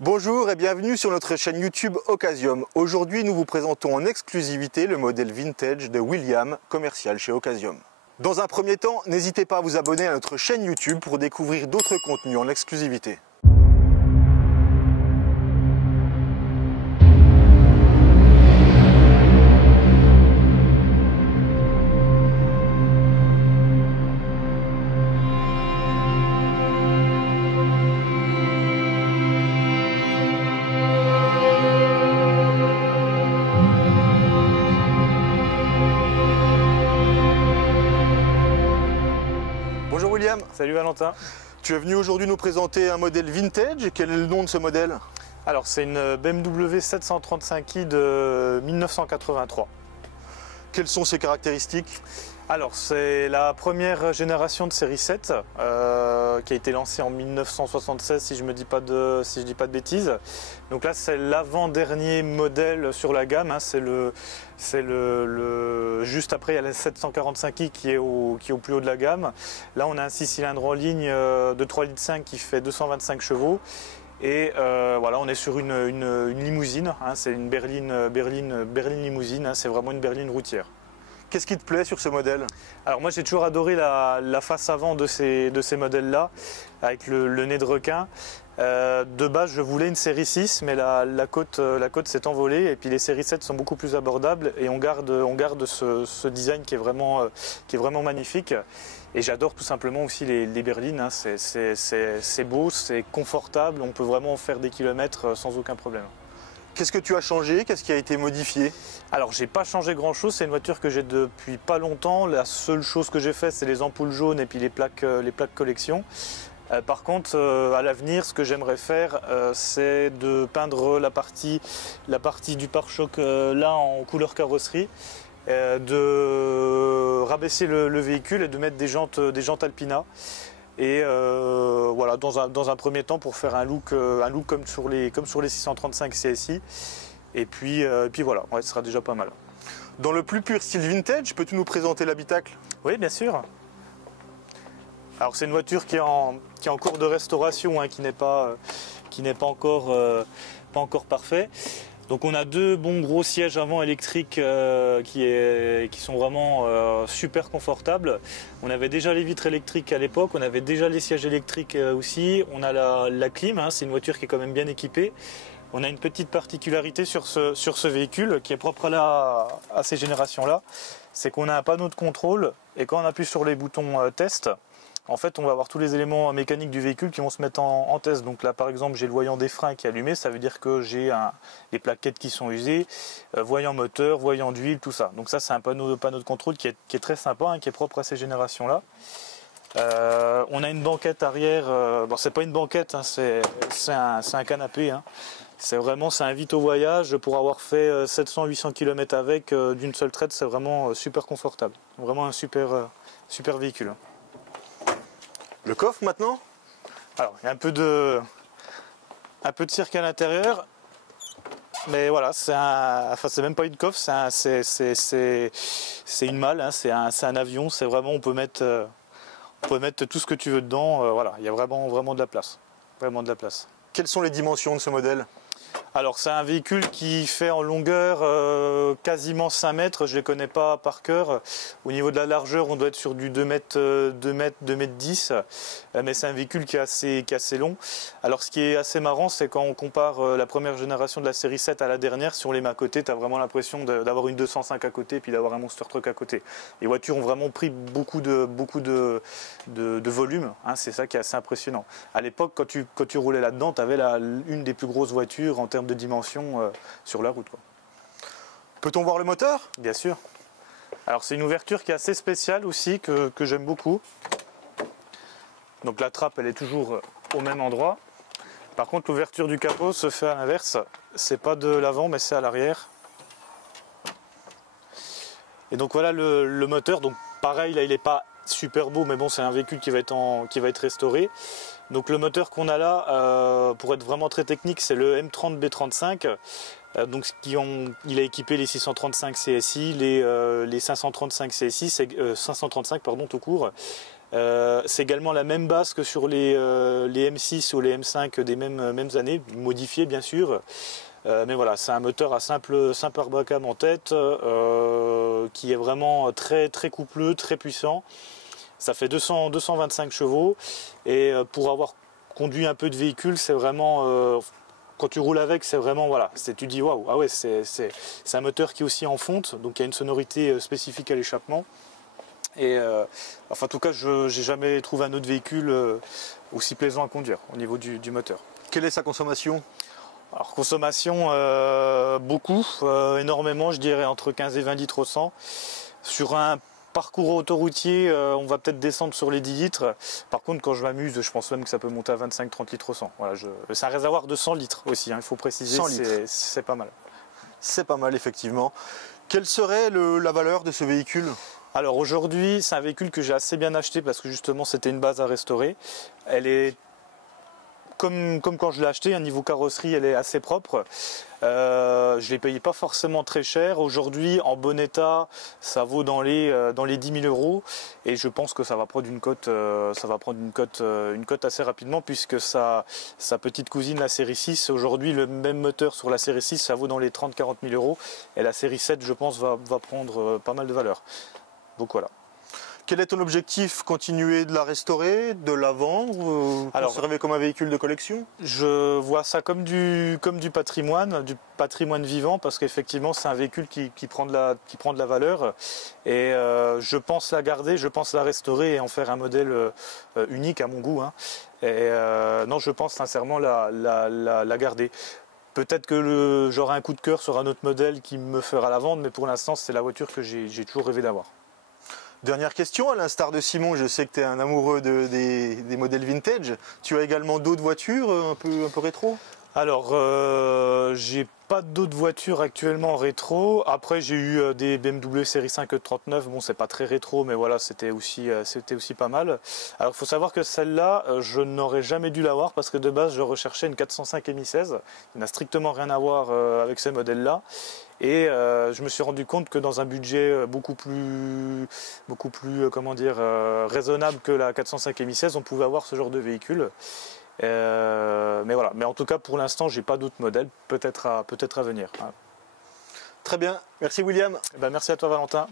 Bonjour et bienvenue sur notre chaîne YouTube Occasium. Aujourd'hui, nous vous présentons en exclusivité le modèle vintage de William, commercial chez Occasium. Dans un premier temps, n'hésitez pas à vous abonner à notre chaîne YouTube pour découvrir d'autres contenus en exclusivité. Bonjour William. Salut Valentin. Tu es venu aujourd'hui nous présenter un modèle vintage. Quel est le nom de ce modèle? Alors c'est une BMW 735i de 1983. Quelles sont ses caractéristiques? Alors c'est la première génération de série 7 qui a été lancée en 1976 si je ne dis pas de bêtises. Donc là c'est l'avant-dernier modèle sur la gamme, hein. Juste après il y a la 745i qui est au plus haut de la gamme. Là on a un 6 cylindres en ligne de 3,5 litres qui fait 225 chevaux. Et voilà, on est sur une limousine, hein. C'est une berline limousine, hein. C'est vraiment une berline routière. Qu'est-ce qui te plaît sur ce modèle? Alors moi j'ai toujours adoré la face avant de ces modèles-là, avec le nez de requin. De base je voulais une série 6, mais la côte s'est envolée et puis les séries 7 sont beaucoup plus abordables et on garde ce design qui est vraiment magnifique. Et j'adore tout simplement aussi les berlines, hein. C'est beau, c'est confortable, on peut vraiment faire des kilomètres sans aucun problème. Qu'est-ce que tu as changé? Qu'est-ce qui a été modifié? Alors j'ai pas changé grand chose, c'est une voiture que j'ai depuis pas longtemps. La seule chose que j'ai fait c'est les ampoules jaunes et puis les plaques collection. Par contre à l'avenir ce que j'aimerais faire c'est de peindre la partie du pare-choc là en couleur carrosserie. De rabaisser le véhicule et de mettre des jantes Alpina. Et voilà, dans un premier temps pour faire un look comme sur les 635 CSI. Et puis voilà, ouais, ce sera déjà pas mal. Dans le plus pur style vintage, peux-tu nous présenter l'habitacle? Oui, bien sûr. Alors c'est une voiture qui est en cours de restauration, hein, qui n'est pas encore parfait. Donc on a deux bons gros sièges avant électriques qui sont vraiment super confortables. On avait déjà les vitres électriques à l'époque, on avait déjà les sièges électriques aussi. On a la clim, hein, c'est une voiture qui est quand même bien équipée. On a une petite particularité sur ce véhicule qui est propre à ces générations-là. C'est qu'on a un panneau de contrôle et quand on appuie sur les boutons test, en fait, on va avoir tous les éléments mécaniques du véhicule qui vont se mettre en test. Donc là, par exemple, j'ai le voyant des freins qui est allumé. Ça veut dire que j'ai les plaquettes qui sont usées, voyant moteur, voyant d'huile, tout ça. Donc ça, c'est un panneau de contrôle qui est très sympa, hein, qui est propre à ces générations-là. On a une banquette arrière. Bon, c'est pas une banquette, hein, c'est un canapé, hein. C'est un vite au voyage. Pour avoir fait 700-800 km avec d'une seule traite, c'est vraiment super confortable. Vraiment un super véhicule. Le coffre maintenant? Alors, il y a un peu de cirque à l'intérieur, mais voilà, c'est même pas une coffre, c'est une malle, hein, c'est un avion, c'est vraiment, on peut mettre tout ce que tu veux dedans, voilà, il y a vraiment de la place, vraiment de la place. Quelles sont les dimensions de ce modèle? Alors c'est un véhicule qui fait en longueur quasiment 5 mètres, je ne les connais pas par cœur. Au niveau de la largeur, on doit être sur du 2 mètres 10, mais c'est un véhicule qui est assez long. Alors ce qui est assez marrant, c'est quand on compare la première génération de la série 7 à la dernière, si on les met à côté, tu as vraiment l'impression d'avoir une 205 à côté et puis d'avoir un Monster Truck à côté. Les voitures ont vraiment pris beaucoup de volume, hein, c'est ça qui est assez impressionnant. À l'époque, quand tu roulais là-dedans, tu avais une des plus grosses voitures en termes de dimension sur la route, quoi. Peut-on voir le moteur? Bien sûr. Alors c'est une ouverture qui est assez spéciale aussi, que j'aime beaucoup. Donc la trappe elle est toujours au même endroit. Par contre l'ouverture du capot se fait à l'inverse. C'est pas de l'avant mais c'est à l'arrière. Et donc voilà le moteur. Donc pareil là il n'est pas super beau mais bon c'est un véhicule qui va être restauré. Donc le moteur qu'on a là, pour être vraiment très technique, c'est le M30B35. Donc il a équipé les 635 CSI, les 535 CSI, 535 pardon tout court. C'est également la même base que sur les M6 ou les M5 des mêmes années, modifiées bien sûr. Mais voilà, c'est un moteur à simple arbacam en tête qui est vraiment très coupleux, très puissant. Ça fait 225 chevaux et pour avoir conduit un peu de véhicule, c'est vraiment, quand tu roules avec, c'est vraiment, voilà, tu dis waouh, ah ouais, c'est un moteur qui est aussi en fonte, donc il y a une sonorité spécifique à l'échappement. Et enfin, en tout cas, je n'ai jamais trouvé un autre véhicule aussi plaisant à conduire au niveau du moteur. Quelle est sa consommation? Alors consommation, beaucoup, énormément, je dirais entre 15 et 20 litres au 100. Sur un parcours autoroutier, on va peut-être descendre sur les 10 litres. Par contre, quand je m'amuse, je pense même que ça peut monter à 25-30 litres au 100. Voilà, c'est un réservoir de 100 litres aussi, hein, il faut préciser, c'est pas mal. C'est pas mal, effectivement. Quelle serait la valeur de ce véhicule? Alors aujourd'hui, c'est un véhicule que j'ai assez bien acheté parce que justement, c'était une base à restaurer. Elle est comme quand je l'ai acheté, un niveau carrosserie, elle est assez propre. Je ne l'ai payé pas forcément très cher. Aujourd'hui, en bon état, ça vaut dans les 10 000 euros. Et je pense que ça va prendre une cote, une cote assez rapidement puisque sa petite cousine, la série 6, aujourd'hui, le même moteur sur la série 6, ça vaut dans les 30-40 000 euros. Et la série 7, je pense, va prendre pas mal de valeur. Donc voilà. Quel est ton objectif? Continuer de la restaurer, de la vendre, conserver comme un véhicule de collection? Je vois ça comme du patrimoine vivant, parce qu'effectivement c'est un véhicule qui prend de la valeur. Et je pense la garder, je pense la restaurer et en faire un modèle unique à mon goût. Hein. Et non, je pense sincèrement la garder. Peut-être que j'aurai un coup de cœur sur un autre modèle qui me fera la vente, mais pour l'instant c'est la voiture que j'ai toujours rêvé d'avoir. Dernière question, à l'instar de Simon, je sais que tu es un amoureux des modèles vintage. Tu as également d'autres voitures un peu rétro? Alors, j'ai pas d'autres voitures actuellement rétro. Après, j'ai eu des BMW série 5 E39. Bon, c'est pas très rétro, mais voilà, c'était aussi pas mal. Alors, il faut savoir que celle-là, je n'aurais jamais dû l'avoir parce que de base, je recherchais une 405 Mi16. Il n'a strictement rien à voir avec ce modèle-là. Et je me suis rendu compte que dans un budget beaucoup plus comment dire, raisonnable que la 405 Mi16, on pouvait avoir ce genre de véhicule. Mais voilà. Mais en tout cas, pour l'instant, j'ai pas d'autres modèles, peut-être à venir. Très bien. Merci William. Eh ben, merci à toi Valentin.